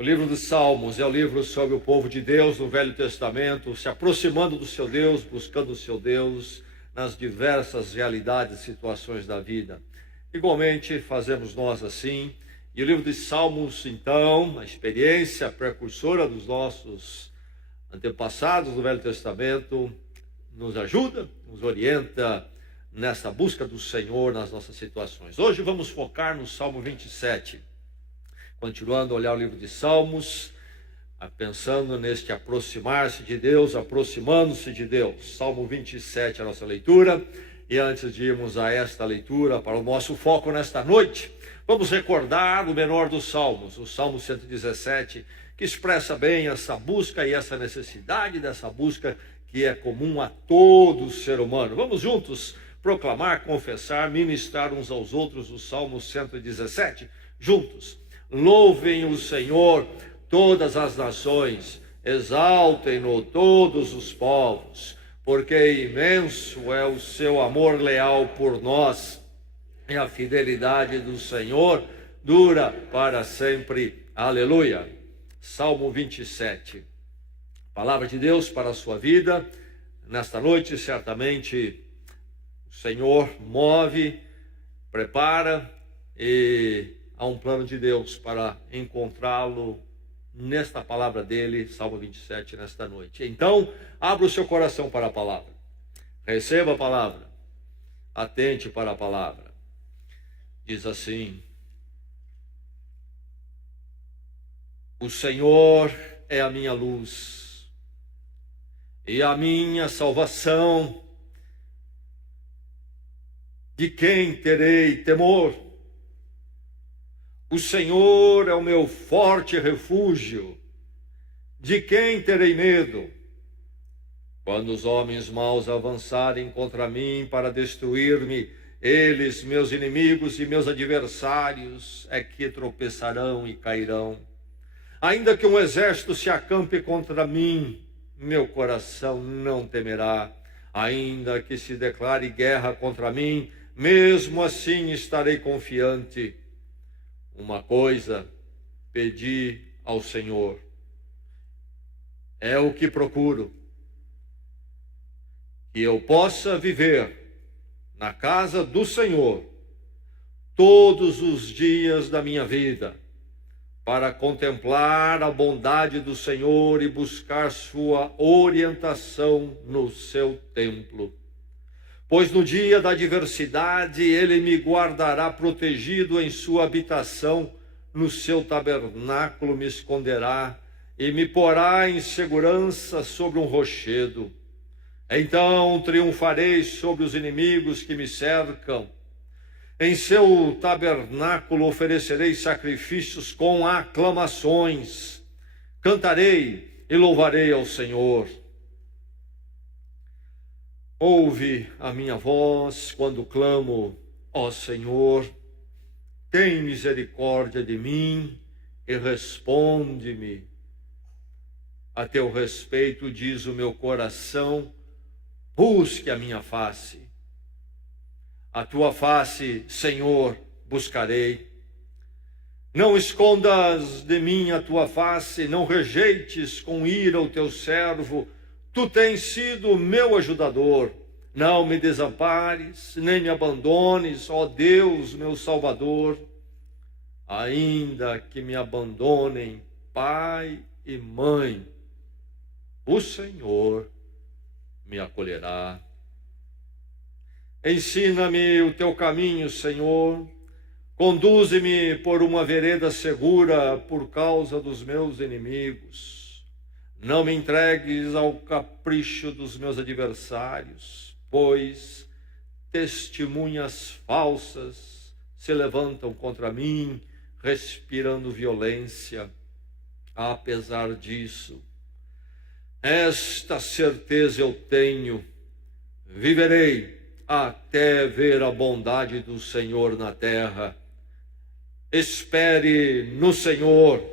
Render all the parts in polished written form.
O livro dos Salmos é o livro sobre o povo de Deus no Velho Testamento, se aproximando do seu Deus, buscando o seu Deus nas diversas realidades e situações da vida. Igualmente fazemos nós assim. E o livro dos Salmos, então, a experiência precursora dos nossos antepassados do Velho Testamento, nos ajuda, nos orienta nessa busca do Senhor nas nossas situações. Hoje vamos focar no Salmo 27. Continuando a olhar o livro de Salmos, pensando neste aproximar-se de Deus, aproximando-se de Deus. Salmo 27 é a nossa leitura. E antes de irmos a esta leitura, para o nosso foco nesta noite, vamos recordar o menor dos Salmos, o Salmo 117, que expressa bem essa busca e essa necessidade dessa busca que é comum a todo ser humano. Vamos juntos proclamar, confessar, ministrar uns aos outros o Salmo 117, juntos. Louvem o Senhor todas as nações, exaltem-no todos os povos, porque imenso é o seu amor leal por nós, e a fidelidade do Senhor dura para sempre. Aleluia. Salmo 27. Palavra de Deus para a sua vida. Nesta noite, certamente, o Senhor move, prepara e há um plano de Deus para encontrá-lo nesta palavra dele, Salmo 27, nesta noite. Então, abra o seu coração para a palavra. Receba a palavra. Atente para a palavra. Diz assim: o Senhor é a minha luz e a minha salvação. De quem terei temor? O Senhor é o meu forte refúgio. De quem terei medo? Quando os homens maus avançarem contra mim para destruir-me, eles, meus inimigos e meus adversários, é que tropeçarão e cairão. Ainda que um exército se acampe contra mim, meu coração não temerá. Ainda que se declare guerra contra mim, mesmo assim estarei confiante. Uma coisa pedi ao Senhor, é o que procuro, que eu possa viver na casa do Senhor todos os dias da minha vida, para contemplar a bondade do Senhor e buscar sua orientação no seu templo. Pois no dia da adversidade ele me guardará protegido em sua habitação, no seu tabernáculo me esconderá e me porá em segurança sobre um rochedo. Então triunfarei sobre os inimigos que me cercam. Em seu tabernáculo oferecerei sacrifícios com aclamações. Cantarei e louvarei ao Senhor. Ouve a minha voz quando clamo, ó Senhor, tem misericórdia de mim e responde-me. A teu respeito diz o meu coração, busque a minha face. A tua face, Senhor, buscarei. Não escondas de mim a tua face, não rejeites com ira o teu servo. Tu tens sido meu ajudador, não me desampares, nem me abandones, ó Deus, meu Salvador. Ainda que me abandonem pai e mãe, o Senhor me acolherá. Ensina-me o teu caminho, Senhor, conduze-me por uma vereda segura por causa dos meus inimigos. Não me entregues ao capricho dos meus adversários, pois testemunhas falsas se levantam contra mim, respirando violência. Apesar disso, esta certeza eu tenho: viverei até ver a bondade do Senhor na terra. Espere no Senhor,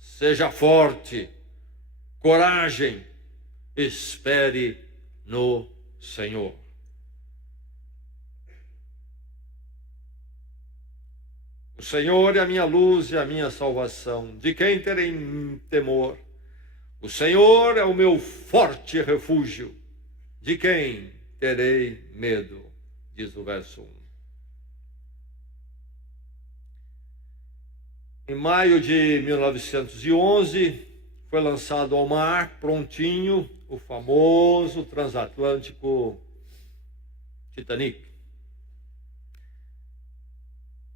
seja forte, coragem, espere no Senhor. O Senhor é a minha luz e a minha salvação. De quem terei temor? O Senhor é o meu forte refúgio. De quem terei medo? Diz o verso 1. Em maio de 1911, foi lançado ao mar, prontinho, o famoso transatlântico Titanic.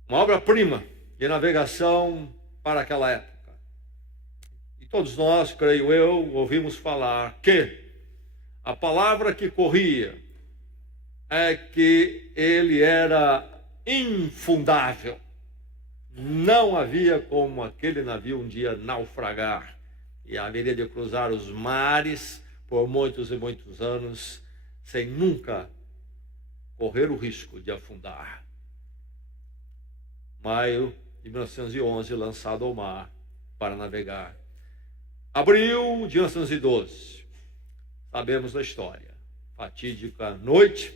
Uma obra-prima de navegação para aquela época. E todos nós, creio eu, ouvimos falar que a palavra que corria é que ele era infundável. Não havia como aquele navio um dia naufragar e haveria de cruzar os mares por muitos e muitos anos sem nunca correr o risco de afundar. Maio de 1911, lançado ao mar para navegar. Abril de 1912, sabemos da história. Fatídica noite,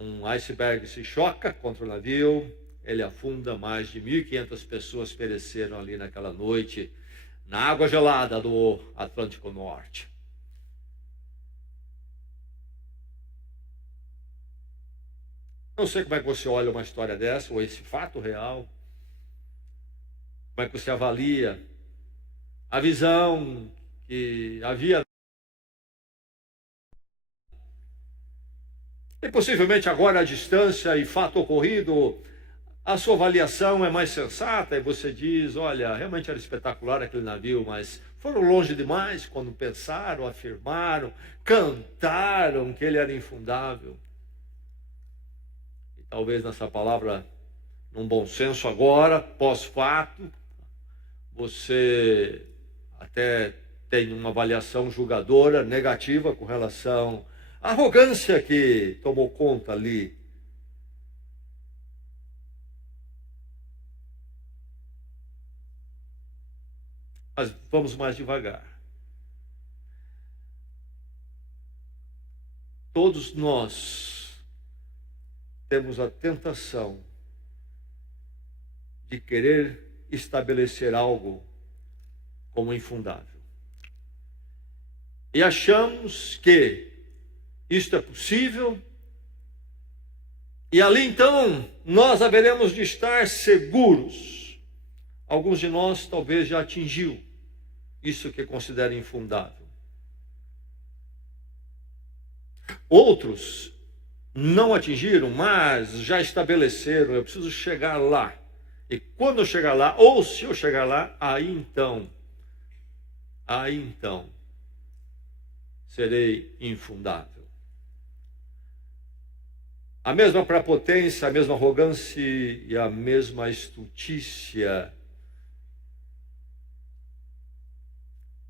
um iceberg se choca contra o navio, ele afunda, mais de 1.500 pessoas pereceram ali naquela noite, na água gelada do Atlântico Norte. Não sei como é que você olha uma história dessa, ou esse fato real. Como é que você avalia a visão que havia. E possivelmente agora a distância e fato ocorrido, a sua avaliação é mais sensata e você diz, olha, realmente era espetacular aquele navio, mas foram longe demais quando pensaram, afirmaram, cantaram que ele era infundável. E talvez nessa palavra, num bom senso agora, pós-fato, você até tem uma avaliação julgadora, negativa com relação à arrogância que tomou conta ali. Mas vamos mais devagar. Todos nós temos a tentação de querer estabelecer algo como infundável. E achamos que isto é possível, e ali então nós haveremos de estar seguros. Alguns de nós talvez já atingiu isso que considera infundável. Outros não atingiram, mas já estabeleceram, eu preciso chegar lá. E quando eu chegar lá, ou se eu chegar lá, aí então, serei infundável. A mesma prepotência, a mesma arrogância e a mesma estultícia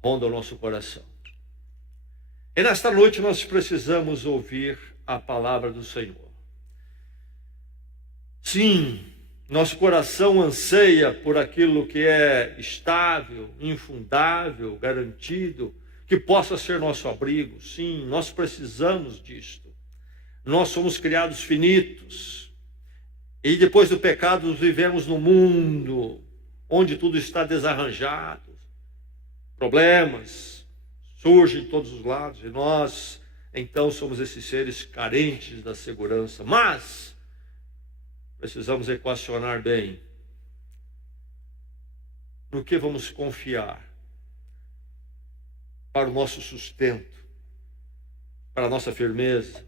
ronda o nosso coração. E nesta noite nós precisamos ouvir a palavra do Senhor. Sim, nosso coração anseia por aquilo que é estável, infundável, garantido, que possa ser nosso abrigo. Sim, nós precisamos disto. Nós somos criados finitos. E depois do pecado vivemos num mundo onde tudo está desarranjado. Problemas surgem de todos os lados e nós, então, somos esses seres carentes da segurança. Mas precisamos equacionar bem no que vamos confiar para o nosso sustento, para a nossa firmeza,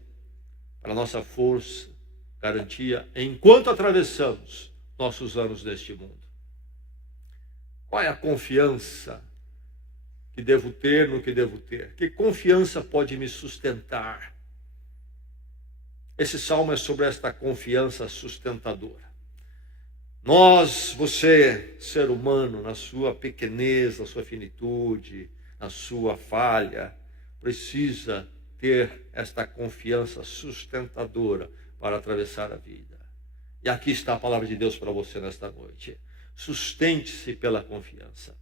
para a nossa força, garantia, enquanto atravessamos nossos anos deste mundo. Qual é a confiança que devo ter no que devo ter? Que confiança pode me sustentar? Esse salmo é sobre esta confiança sustentadora. Nós, você, ser humano, na sua pequenez, na sua finitude, na sua falha, precisa ter esta confiança sustentadora para atravessar a vida. E aqui está a palavra de Deus para você nesta noite. Sustente-se pela confiança.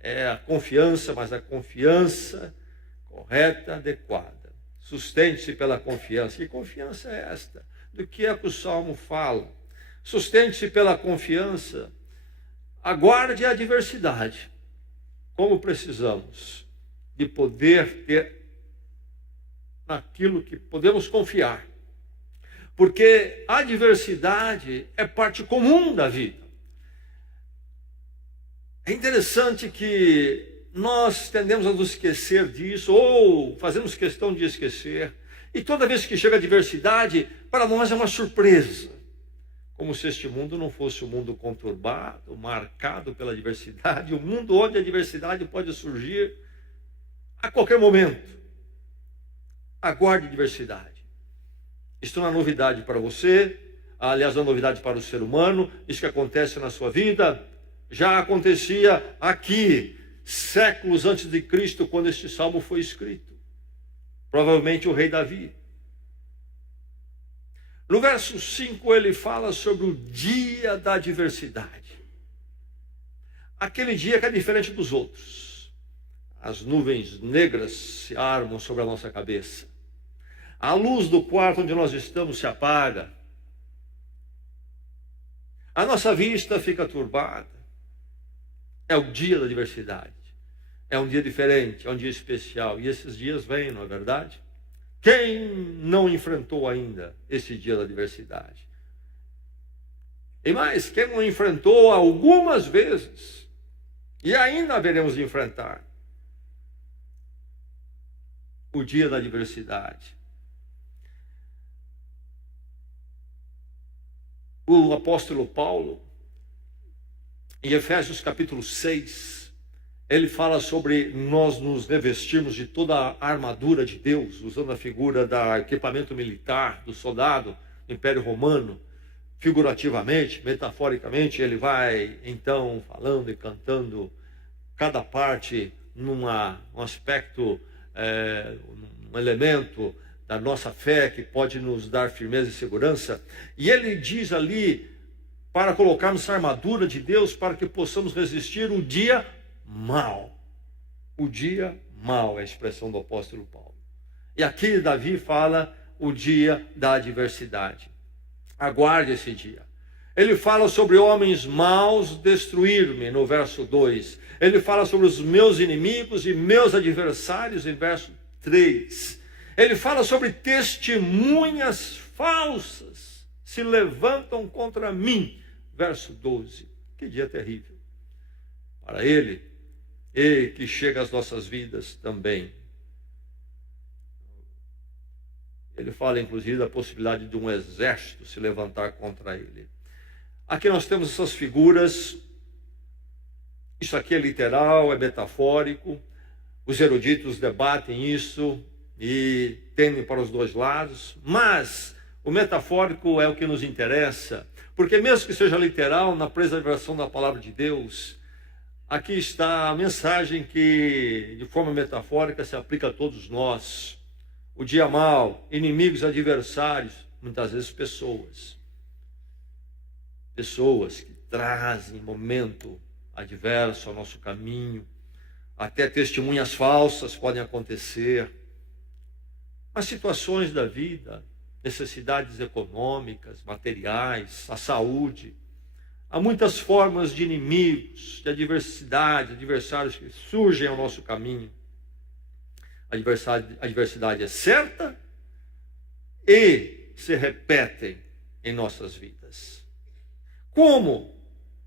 É a confiança, mas a confiança correta, adequada. Sustente-se pela confiança. Que confiança é esta? Do que é que o Salmo fala? Sustente-se pela confiança. Aguarde a adversidade. Como precisamos de poder ter naquilo que podemos confiar. Porque a adversidade é parte comum da vida. É interessante que nós tendemos a nos esquecer disso, ou fazemos questão de esquecer. E toda vez que chega a adversidade, para nós é uma surpresa. Como se este mundo não fosse um mundo conturbado, marcado pela adversidade, um mundo onde a adversidade pode surgir a qualquer momento. Aguarde a adversidade. Isto não é novidade para você, aliás, não é novidade para o ser humano. Isso que acontece na sua vida já acontecia aqui, séculos antes de Cristo, quando este salmo foi escrito. Provavelmente o rei Davi. No verso 5 ele fala sobre o dia da adversidade. Aquele dia que é diferente dos outros. As nuvens negras se armam sobre a nossa cabeça. A luz do quarto onde nós estamos se apaga. A nossa vista fica turbada. É o dia da adversidade. É um dia diferente, é um dia especial. E esses dias vêm, não é verdade? Quem não enfrentou ainda esse dia da adversidade? E mais, quem não enfrentou algumas vezes, e ainda haveremos de enfrentar o dia da adversidade. O apóstolo Paulo, em Efésios capítulo 6, ele fala sobre nós nos revestirmos de toda a armadura de Deus, usando a figura do equipamento militar, do soldado do Império Romano, figurativamente, metaforicamente. Ele vai então falando e cantando cada parte num aspecto, um elemento da nossa fé que pode nos dar firmeza e segurança. E ele diz ali, para colocarmos a armadura de Deus, para que possamos resistir o dia mal. O dia mal é a expressão do apóstolo Paulo. E aqui Davi fala o dia da adversidade. Aguarde esse dia. Ele fala sobre homens maus destruir-me, no verso 2. Ele fala sobre os meus inimigos e meus adversários, em verso 3. Ele fala sobre testemunhas falsas se levantam contra mim, verso 12. Que dia terrível para ele, e que chega às nossas vidas também. Ele fala, inclusive, da possibilidade de um exército se levantar contra ele. Aqui nós temos essas figuras. Isso aqui é literal, é metafórico. Os eruditos debatem isso e tendem para os dois lados. Mas o metafórico é o que nos interessa, porque mesmo que seja literal, na preservação da palavra de Deus, aqui está a mensagem que, de forma metafórica, se aplica a todos nós. O dia mau, inimigos, adversários, muitas vezes pessoas. Pessoas que trazem momento adverso ao nosso caminho. Até testemunhas falsas podem acontecer. As situações da vida, necessidades econômicas, materiais, a saúde. Há muitas formas de inimigos, de adversidade, adversários que surgem ao nosso caminho. A adversidade é certa e se repetem em nossas vidas. Como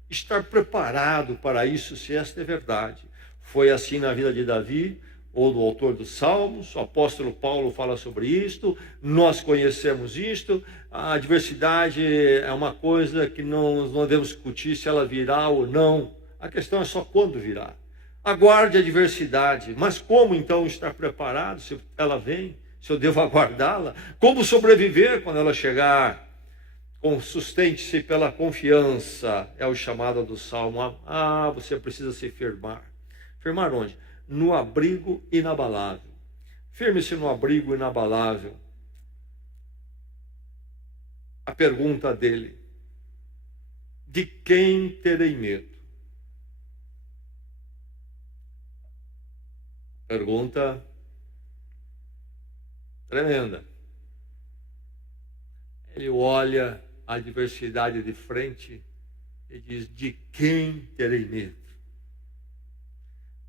estar preparado para isso, se esta é verdade? Foi assim na vida de Davi, ou do autor dos Salmos. O apóstolo Paulo fala sobre isto, nós conhecemos isto. A adversidade é uma coisa que não devemos discutir se ela virá ou não. A questão é só quando virá. Aguarde a adversidade, mas como então estar preparado se ela vem? Se eu devo aguardá-la? Como sobreviver quando ela chegar? Sustente-se pela confiança, é o chamado do Salmo. Você precisa se firmar. Firmar onde? No abrigo inabalável. Firme-se no abrigo inabalável. A pergunta dele: de quem terei medo? Pergunta tremenda. Ele olha a adversidade de frente e diz: de quem terei medo?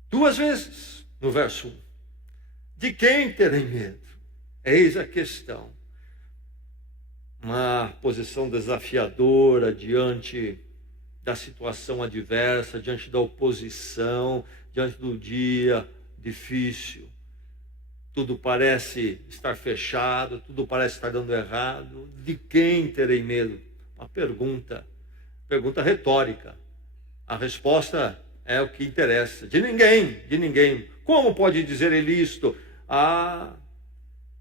2 vezes no verso 1. De quem terei medo? Eis a questão. Uma posição desafiadora diante da situação adversa, diante da oposição, diante do dia difícil. Tudo parece estar fechado, tudo parece estar dando errado. De quem terei medo? Uma pergunta retórica. A resposta é o que interessa. De ninguém, de ninguém. Como pode dizer ele isto?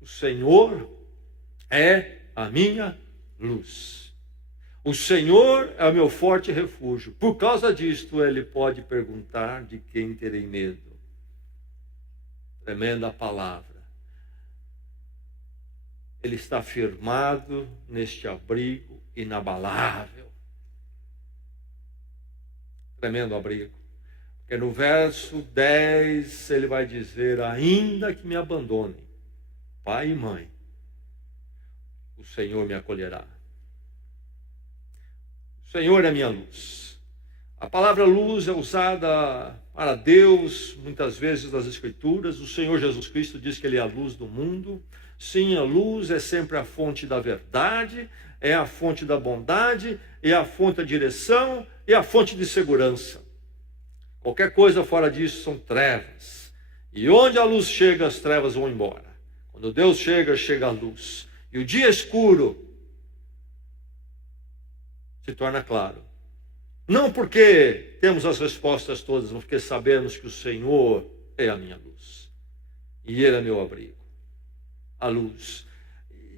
O Senhor é a minha luz. O Senhor é o meu forte refúgio. Por causa disto, ele pode perguntar: de quem terei medo? Tremenda palavra. Ele está firmado neste abrigo inabalável. Tremendo abrigo. Porque no verso 10 ele vai dizer: ainda que me abandonem pai e mãe, o Senhor me acolherá. O Senhor é minha luz. A palavra luz é usada para Deus muitas vezes nas Escrituras. O Senhor Jesus Cristo diz que Ele é a luz do mundo. Sim, a luz é sempre a fonte da verdade, é a fonte da bondade, é a fonte da direção, é a fonte de segurança. Qualquer coisa fora disso são trevas. E onde a luz chega, as trevas vão embora. Quando Deus chega, chega a luz. E o dia escuro se torna claro. Não porque temos as respostas todas, mas porque sabemos que o Senhor é a minha luz. E Ele é meu abrigo. A luz.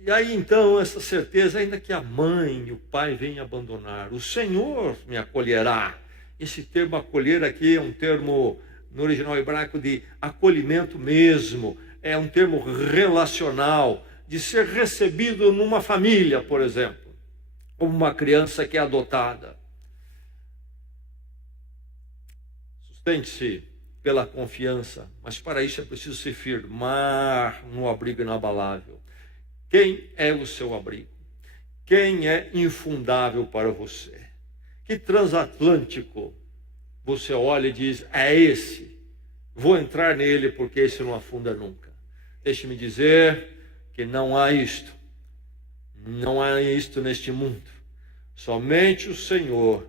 E aí então essa certeza, ainda que a mãe e o pai venham abandonar, o Senhor me acolherá. Esse termo acolher aqui é um termo no original hebraico de acolhimento mesmo. É um termo relacional, de ser recebido numa família, por exemplo, como uma criança que é adotada. Sustente-se pela confiança, mas para isso é preciso se firmar no abrigo inabalável. Quem é o seu abrigo? Quem é infundável para você? Que transatlântico você olha e diz: é esse, vou entrar nele porque esse não afunda nunca. Deixe-me dizer que não há isto neste mundo. Somente o Senhor,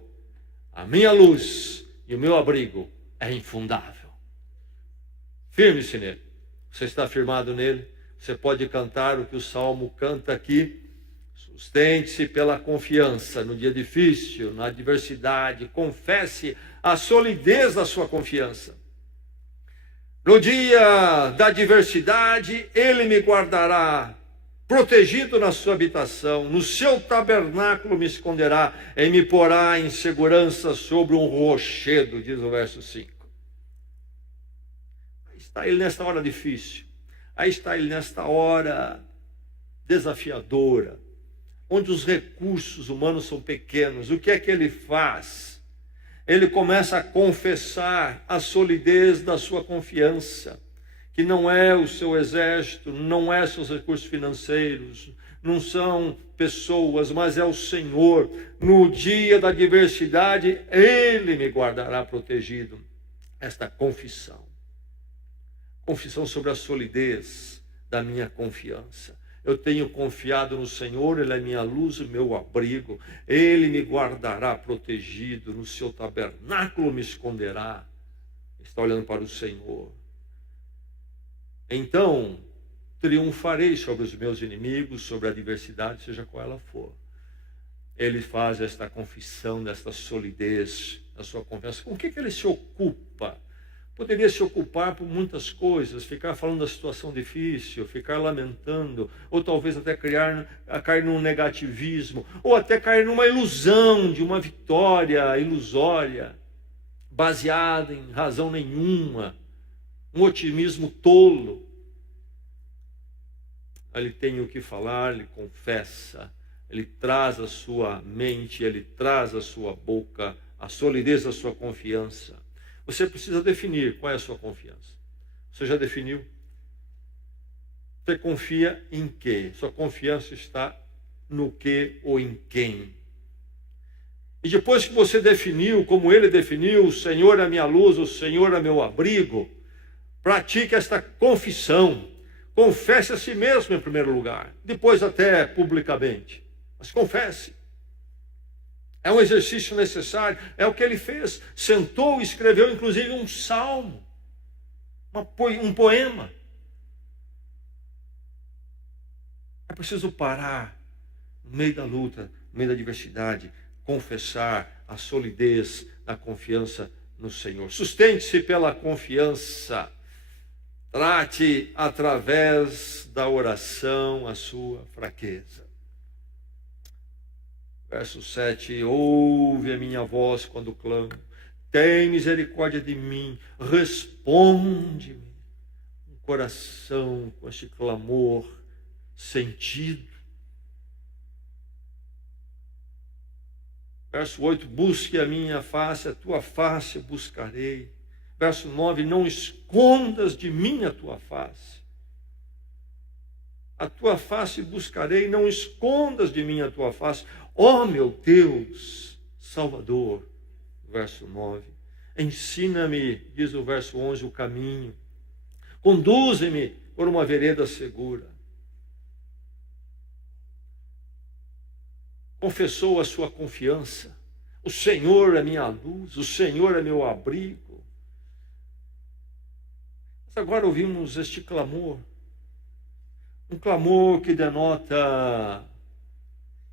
a minha luz e o meu abrigo é infundável. Firme-se nele. Você está firmado nele? Você pode cantar o que o Salmo canta aqui. Sustente-se pela confiança no dia difícil, na adversidade. Confesse a solidez da sua confiança. No dia da adversidade, Ele me guardará, protegido na sua habitação. No seu tabernáculo me esconderá e me porá em segurança sobre um rochedo, diz o verso 5. Aí está Ele nesta hora difícil. Aí está Ele nesta hora desafiadora, onde os recursos humanos são pequenos. O que é que Ele faz? Ele começa a confessar a solidez da sua confiança, que não é o seu exército, não é seus recursos financeiros, não são pessoas, mas é o Senhor. No dia da adversidade, Ele me guardará protegido. Esta confissão sobre a solidez da minha confiança. Eu tenho confiado no Senhor, Ele é minha luz e meu abrigo. Ele me guardará protegido, no seu tabernáculo me esconderá. Está olhando para o Senhor. Então, triunfarei sobre os meus inimigos, sobre a adversidade, seja qual ela for. Ele faz esta confissão, desta solidez, da sua confiança. Com o que ele se ocupa? Poderia se ocupar por muitas coisas, ficar falando da situação difícil, ficar lamentando, ou talvez até cair num negativismo, ou até cair numa ilusão de uma vitória ilusória, baseada em razão nenhuma, um otimismo tolo. Ele tem o que falar, ele confessa, ele traz à sua mente, ele traz à sua boca a solidez da sua confiança. Você precisa definir qual é a sua confiança. Você já definiu? Você confia em quê? Sua confiança está no que ou em quem. E depois que você definiu, como ele definiu, o Senhor é a minha luz, o Senhor é meu abrigo, pratique esta confissão. Confesse a si mesmo em primeiro lugar, depois até publicamente. Mas confesse. É um exercício necessário, é o que ele fez. Sentou e escreveu inclusive um salmo, um poema. É preciso parar no meio da luta, no meio da adversidade, confessar a solidez da confiança no Senhor. Sustente-se pela confiança. Trate através da oração a sua fraqueza. Verso 7, ouve a minha voz quando clamo, tem misericórdia de mim, responde-me. Um coração com este clamor sentido. Verso 8, busque a minha face, a tua face buscarei. Verso 9, não escondas de mim a tua face. A tua face buscarei, não escondas de mim a tua face. Ó meu Deus, Salvador. Verso 9, ensina-me, diz o verso 11, o caminho. Conduze-me por uma vereda segura. Confessou a sua confiança. O Senhor é minha luz, o Senhor é meu abrigo. Mas agora ouvimos este clamor. Um clamor que denota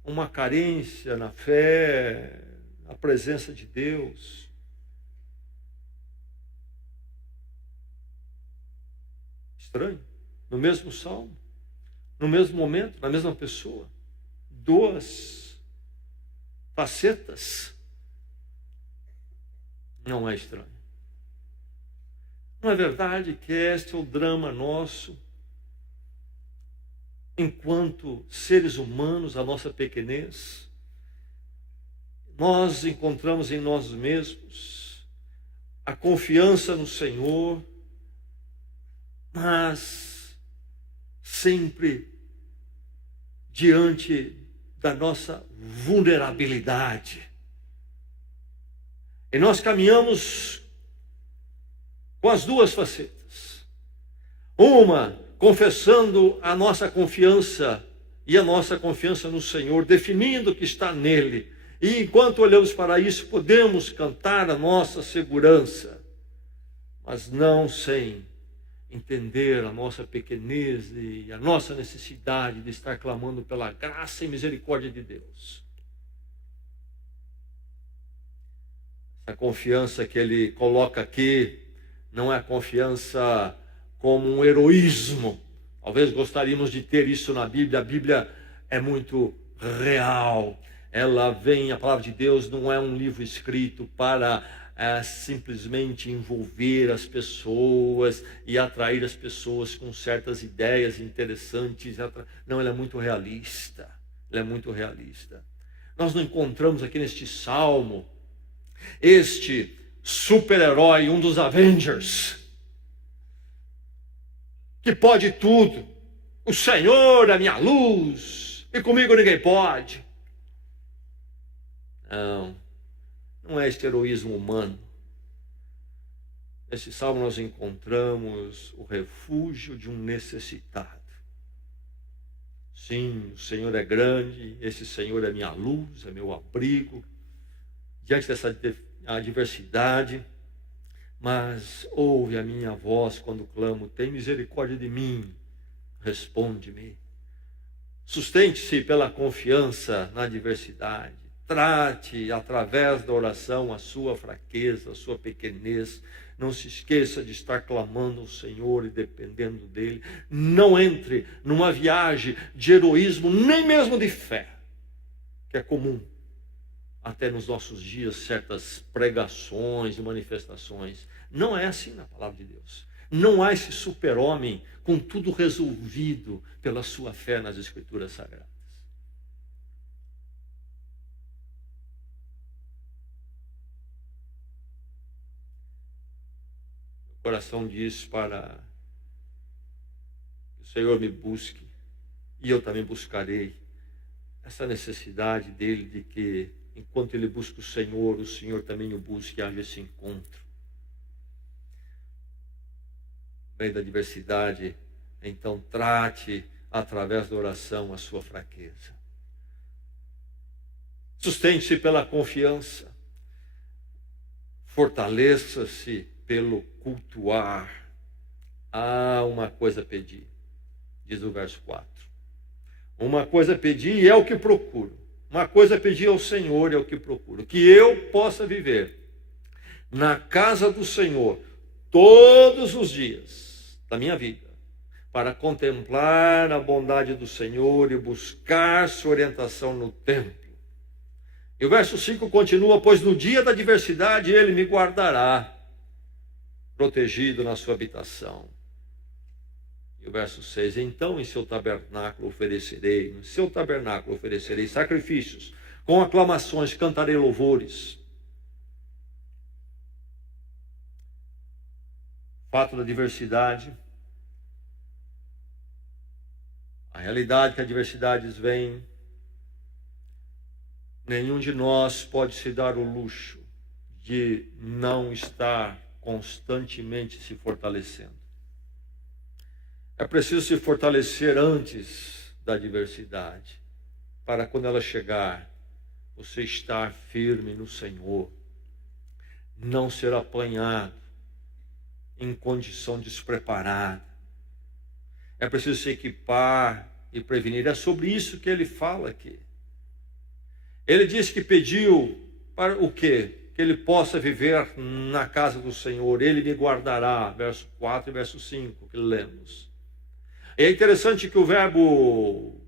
uma carência na fé, na presença de Deus. Estranho. No mesmo salmo, no mesmo momento, na mesma pessoa. Duas facetas. Não é estranho. Não é verdade que este é o drama nosso? Enquanto seres humanos, a nossa pequenez, nós encontramos em nós mesmos a confiança no Senhor, mas sempre diante da nossa vulnerabilidade. E nós caminhamos com as duas facetas. Uma, confessando a nossa confiança e a nossa confiança no Senhor, definindo que está nele. E enquanto olhamos para isso, podemos cantar a nossa segurança, mas não sem entender a nossa pequenez e a nossa necessidade de estar clamando pela graça e misericórdia de Deus. A confiança que ele coloca aqui não é a confiança como um heroísmo. Talvez gostaríamos de ter isso na Bíblia. A Bíblia é muito real. Ela vem, a palavra de Deus não é um livro escrito para simplesmente envolver as pessoas e atrair as pessoas com certas ideias interessantes. Não, ela é muito realista. Ela é muito realista. Nós não encontramos aqui neste salmo este super-herói, um dos Avengers, que pode tudo. O Senhor é minha luz e comigo ninguém pode. Não é este heroísmo humano. Nesse salmo nós encontramos o refúgio de um necessitado. Sim, o Senhor é grande, esse Senhor é minha luz, é meu abrigo, diante dessa adversidade, mas ouve a minha voz quando clamo, tem misericórdia de mim, responde-me. Sustente-se pela confiança na adversidade. Trate, através da oração, a sua fraqueza, a sua pequenez. Não se esqueça de estar clamando ao Senhor e dependendo dEle. Não entre numa viagem de heroísmo, nem mesmo de fé, que é comum até nos nossos dias, certas pregações e manifestações. Não é assim na palavra de Deus. Não há esse super-homem com tudo resolvido pela sua fé nas Escrituras Sagradas. O coração diz para que o Senhor me busque, e eu também buscarei. essa necessidade dele de que, enquanto ele busca o Senhor também o busque, haja esse encontro. No meio da adversidade, então trate através da oração a sua fraqueza. Sustente-se pela confiança. Fortaleça-se pelo cultuar. Há uma coisa a pedir, diz o verso 4. Uma coisa a pedir e é o que procuro. Uma coisa a pedir ao Senhor é o que procuro. Que eu possa viver na casa do Senhor todos os dias da minha vida, para contemplar a bondade do Senhor e buscar sua orientação no templo. E o verso 5 continua: pois no dia da adversidade ele me guardará, protegido na sua habitação. E o verso 6, então em seu tabernáculo oferecerei sacrifícios, com aclamações cantarei louvores. Fato da adversidade, a realidade que adversidades vêm, nenhum de nós pode se dar o luxo de não estar constantemente se fortalecendo. É preciso se fortalecer antes da adversidade, para quando ela chegar, você estar firme no Senhor, não ser apanhado em condição despreparada. É preciso se equipar e prevenir. É sobre isso que ele fala aqui. Ele diz que pediu para o quê? Que ele possa viver na casa do Senhor. Ele me guardará, verso 4 e verso 5 que lemos. E é interessante que o verbo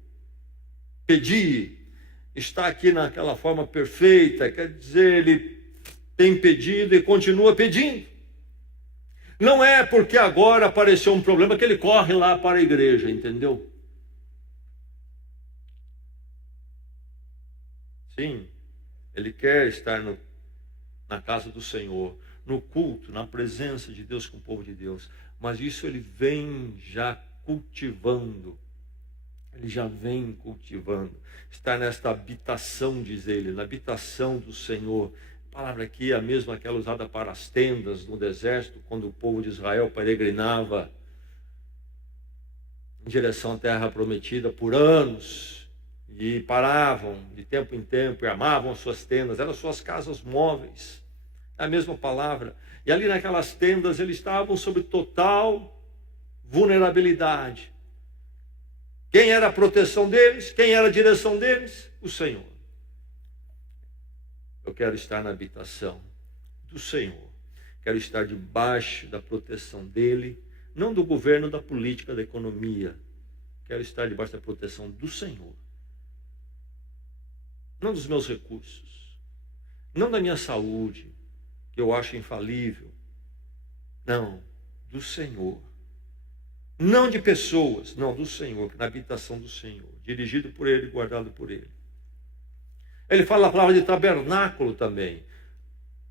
pedir está aqui naquela forma perfeita, quer dizer, ele tem pedido e continua pedindo. Não é porque agora apareceu um problema que ele corre lá para a igreja, entendeu? Sim, ele quer estar na casa do Senhor, no culto, na presença de Deus com o povo de Deus. Mas isso ele vem já cultivando. Ele já vem cultivando. Está nesta habitação, diz ele, na habitação do Senhor. A palavra aqui é a mesma aquela usada para as tendas no deserto, quando o povo de Israel peregrinava em direção à terra prometida por anos, e paravam de tempo em tempo e armavam suas tendas, eram suas casas móveis, é a mesma palavra. E ali naquelas tendas eles estavam sob total vulnerabilidade. Quem era a proteção deles? Quem era a direção deles? O Senhor. Eu quero estar na habitação do Senhor. Quero estar debaixo da proteção dele, não do governo, da política, da economia. Quero estar debaixo da proteção do Senhor. Não dos meus recursos. Não da minha saúde, que eu acho infalível. Não, do Senhor. Não de pessoas, não, do Senhor, na habitação do Senhor. Dirigido por ele, guardado por ele. Ele fala a palavra de tabernáculo também.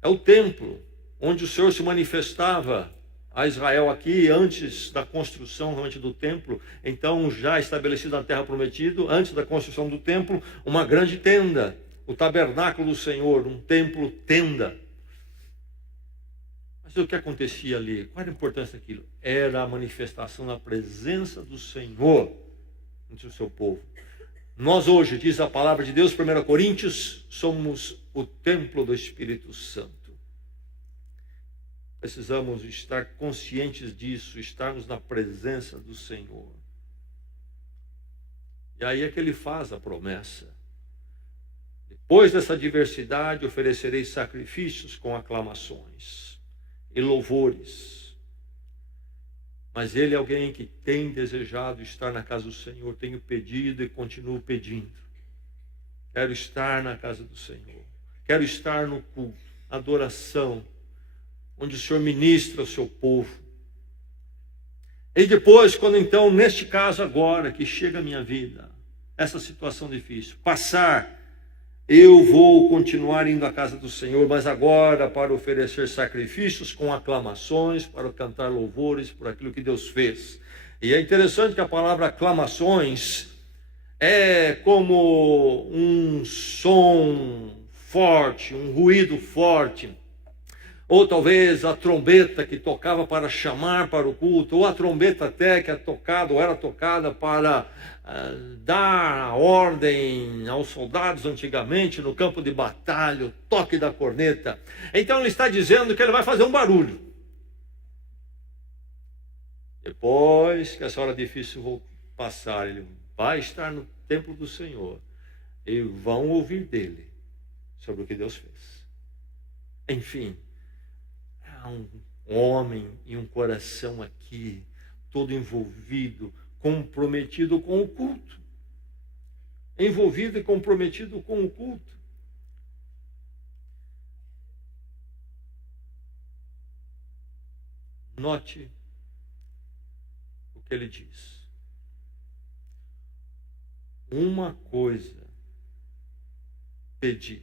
É o templo onde o Senhor se manifestava a Israel aqui antes da construção, antes do templo. Então, já estabelecido na terra prometida, antes da construção do templo, uma grande tenda. O tabernáculo do Senhor, um templo tenda. Mas o que acontecia ali? Qual era a importância daquilo? Era a manifestação da presença do Senhor entre o seu povo. Nós hoje, diz a palavra de Deus, 1 Coríntios, somos o templo do Espírito Santo. Precisamos estar conscientes disso, estarmos na presença do Senhor. E aí é que ele faz a promessa. Depois dessa adversidade, oferecerei sacrifícios com aclamações e louvores. Mas ele é alguém que tem desejado estar na casa do Senhor. Tenho pedido e continuo pedindo. Quero estar na casa do Senhor. Quero estar no culto, na adoração, onde o Senhor ministra o seu povo. E depois, quando então, neste caso agora, que chega a minha vida, essa situação difícil, passar, eu vou continuar indo à casa do Senhor, mas agora para oferecer sacrifícios com aclamações, para cantar louvores por aquilo que Deus fez. E é interessante que a palavra aclamações É como um som forte, um ruído forte, ou talvez a trombeta que tocava para chamar para o culto, ou a trombeta até que é tocada ou era tocada para dar a ordem aos soldados antigamente no campo de batalha, o toque da corneta. Então ele está dizendo que ele vai fazer um barulho. Depois que essa hora difícil passar, ele vai estar no templo do Senhor e vão ouvir dele sobre o que Deus fez. Enfim, há um homem e um coração aqui, todo envolvido, comprometido com o culto. Envolvido e comprometido com o culto. Note o que ele diz. Uma coisa pedi.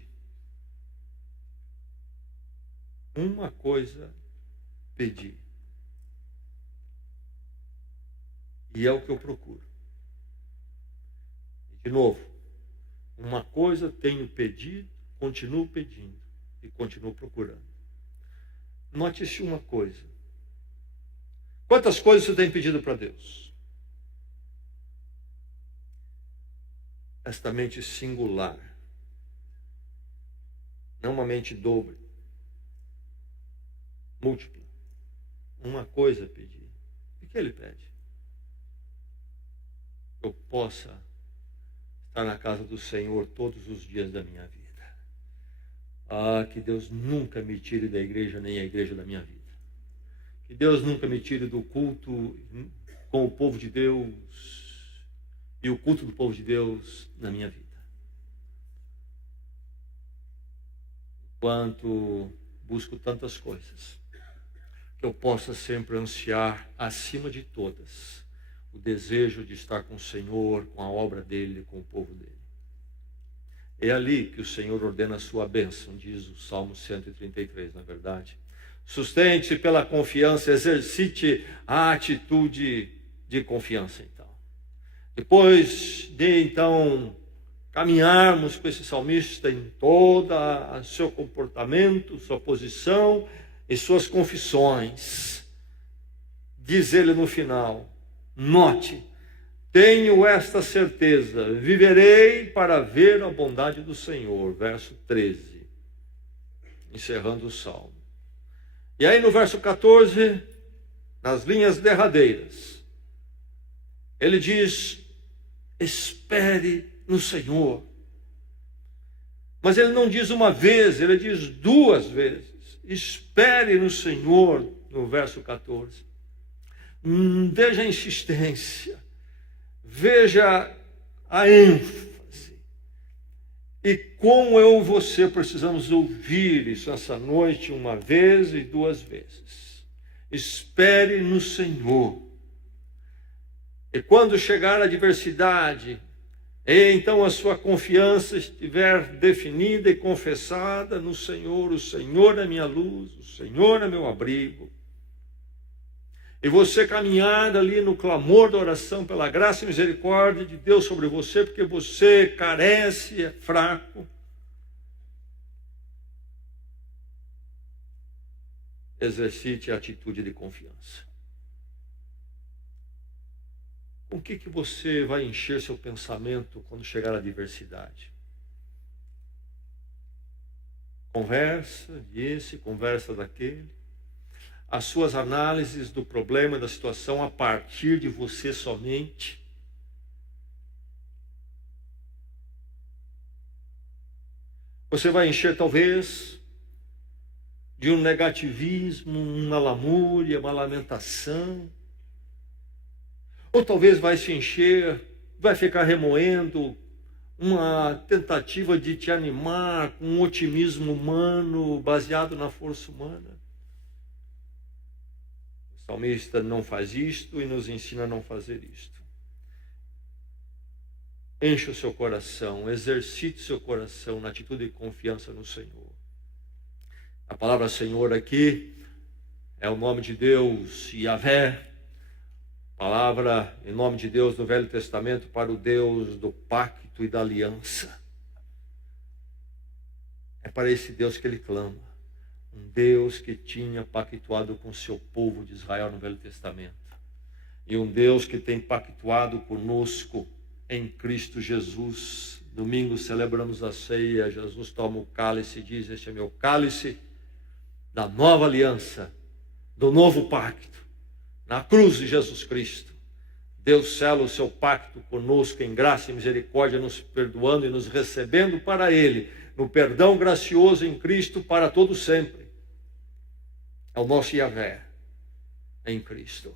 Uma coisa pedi. E é o que eu procuro. De novo, uma coisa tenho pedido, continuo pedindo e continuo procurando. Note-se uma coisa. Quantas coisas você tem pedido para Deus? Esta mente singular, não uma mente dobre, múltipla. Uma coisa pedir. O que ele pede? Eu possa estar na casa do Senhor todos os dias da minha vida. Ah, que Deus nunca me tire da igreja, nem a igreja da minha vida. Que Deus nunca me tire do culto com o povo de Deus e o culto do povo de Deus na minha vida. Enquanto busco tantas coisas, que eu possa sempre ansiar acima de todas o desejo de estar com o Senhor, com a obra dele, com o povo dele. É ali que o Senhor ordena a sua bênção, diz o Salmo 133, na verdade. Sustente pela confiança, exercite a atitude de confiança, então. Depois de, então, caminharmos com esse salmista em todo o seu comportamento, sua posição e suas confissões, diz ele no final, note, tenho esta certeza, viverei para ver a bondade do Senhor, verso 13, encerrando o salmo. E aí no verso 14, nas linhas derradeiras, ele diz, espere no Senhor. Mas ele não diz uma vez, ele diz duas vezes. Espere no Senhor, no verso 14. Veja a insistência, veja a ênfase. E como eu e você precisamos ouvir isso essa noite, uma vez e duas vezes. Espere no Senhor. E quando chegar a adversidade, e então a sua confiança estiver definida e confessada no Senhor, o Senhor é minha luz, o Senhor é meu abrigo. E você caminhar ali no clamor da oração pela graça e misericórdia de Deus sobre você, porque você carece, é fraco. Exercite a atitude de confiança. Com o que você vai encher seu pensamento quando chegar a adversidade? Conversa desse, conversa daquele. As suas análises do problema, da situação a partir de você somente. Você vai encher talvez de um negativismo, uma lamúria, uma lamentação. Ou talvez vai se encher, vai ficar remoendo uma tentativa de te animar com um otimismo humano, baseado na força humana. O salmista não faz isto e nos ensina a não fazer isto. Enche o seu coração, exercite seu coração na atitude de confiança no Senhor. A palavra Senhor aqui é o nome de Deus, Yahvé. A Palavra em nome de Deus do Velho Testamento para o Deus do pacto e da aliança. É para esse Deus que ele clama. Um Deus que tinha pactuado com o seu povo de Israel no Velho Testamento. E um Deus que tem pactuado conosco em Cristo Jesus. Domingo celebramos a ceia, Jesus toma o cálice e diz: este é meu cálice da nova aliança, do novo pacto. Na cruz de Jesus Cristo, Deus sela o seu pacto conosco em graça e misericórdia, nos perdoando e nos recebendo para Ele, no perdão gracioso em Cristo para todo sempre. É o nosso Yahvé em Cristo.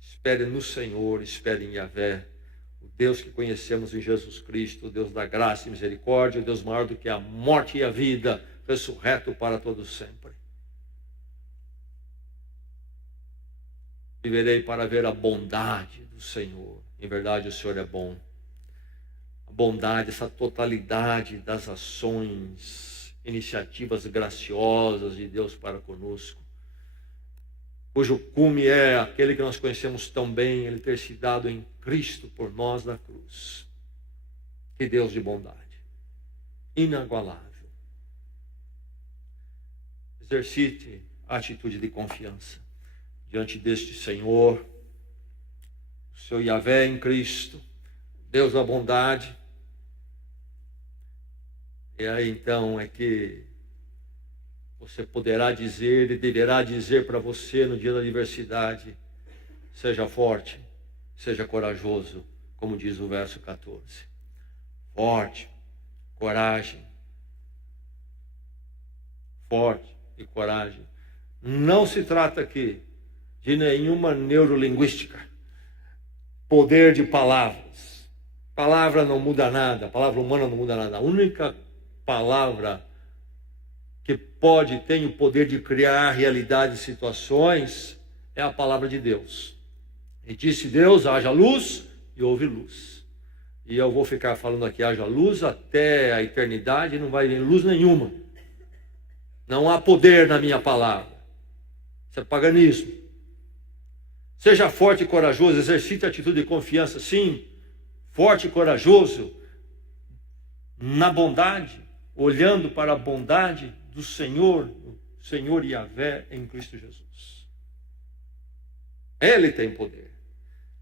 Espere no Senhor, espere em Yahvé, o Deus que conhecemos em Jesus Cristo, o Deus da graça e misericórdia, o Deus maior do que a morte e a vida, ressurreto para todo sempre. Viverei para ver a bondade do Senhor. Em verdade, o Senhor é bom. A bondade, essa totalidade das ações, iniciativas graciosas de Deus para conosco, cujo cume é aquele que nós conhecemos tão bem, ele ter se dado em Cristo por nós na cruz. Que Deus de bondade, inagualável. Exercite a atitude de confiança diante deste Senhor, o seu Yahvé em Cristo, Deus da bondade. E aí então é que você poderá dizer e deverá dizer para você no dia da adversidade: seja forte, seja corajoso, como diz o verso 14. Forte, coragem. Forte e coragem. Não se trata aqui de nenhuma neurolinguística, poder de palavras. Palavra não muda nada, a palavra humana não muda nada. A única palavra que tem o poder de criar realidades e situações é a palavra de Deus. E disse Deus: haja luz, e houve luz. E eu vou ficar falando aqui: haja luz até a eternidade, e não vai vir luz nenhuma. Não há poder na minha palavra. Isso é paganismo. Seja forte e corajoso, exercite a atitude de confiança, sim, forte e corajoso, na bondade, olhando para a bondade do Senhor, o Senhor Yahvé em Cristo Jesus. Ele tem poder,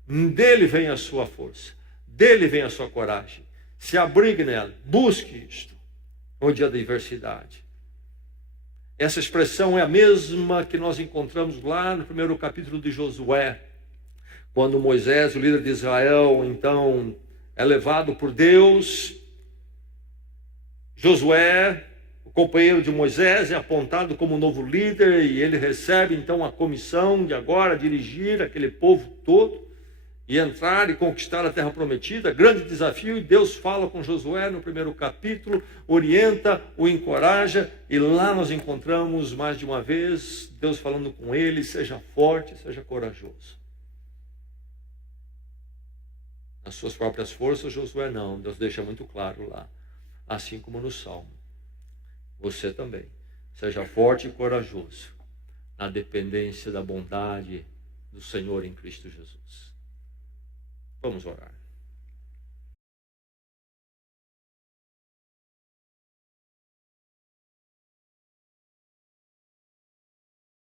dele vem a sua força, dele vem a sua coragem. Se abrigue nela, busque isto no dia da adversidade. Essa expressão é a mesma que nós encontramos lá no primeiro capítulo de Josué, quando Moisés, o líder de Israel, então é levado por Deus. Josué, o companheiro de Moisés, é apontado como novo líder e ele recebe então a comissão de agora dirigir aquele povo todo e entrar e conquistar a terra prometida. Grande desafio, e Deus fala com Josué no primeiro capítulo, orienta, o encoraja, e lá nós encontramos mais de uma vez Deus falando com ele: seja forte, seja corajoso. Nas suas próprias forças, Josué não, Deus deixa muito claro lá, assim como no Salmo. Você também, seja forte e corajoso, na dependência da bondade do Senhor em Cristo Jesus. Vamos orar.